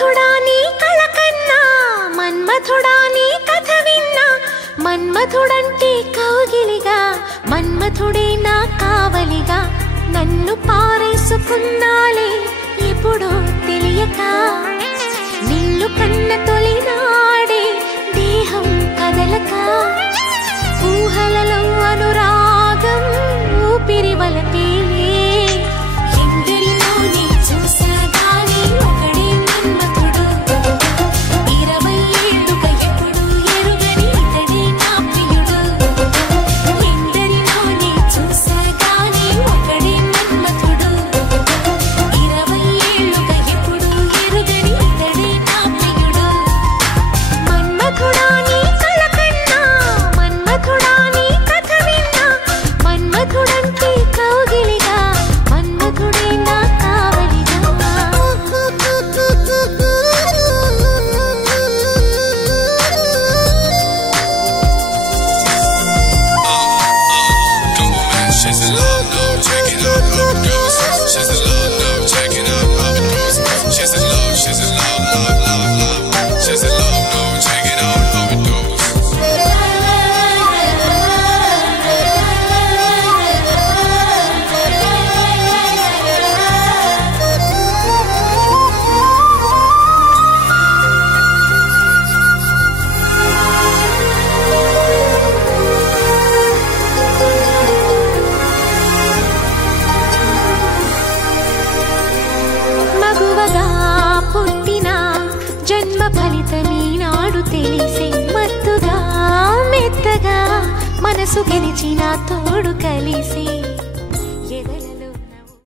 మన్మథుడా నీ కళ కన్నా మన్మథుడా నీ కథ విన్నా మన్మథుడంటే కౌగిలిగా మన్మథుడే నా కావలిగా నన్ను పారేసుకున్నాలే ఎప్పుడో తెలియక నిన్ను కన్న తొలినాడే దేహం కదలక ఊహలలో అనురాగం ఊపిరి వలపేలే ఎందరిలోనే చూసాగానే ఒకడే మన్మథుడు 20 ఏళ్లుగా ఎప్పుడు ఎరుగని ఇతడే నా ప్రియుడు ఎందరిలోనే చూసాగానే ఒకడే మన్మథుడు 20 ఏళ్లుగా ఎప్పుడు ఎరుగని ఇతడే నా ప్రియుడు మన్మథుడా నీ కళ కన్నా మన్మథుడా నీ కథ విన్నా మన్మథుడంటే కౌగిలిగా మన్మథుడే నా కావలిగా She's in love now, check it out, how it goes. She's in love now, check it out, how it goes. She's in love, love, love, love. She's in love now, check it out, how it goes. మగువగా పుట్టిన జన్మ ఫలితమీ నాడు తెలిసే మత్తుగా మెత్తగా మనసు గెలిచిన తోడు కలిసి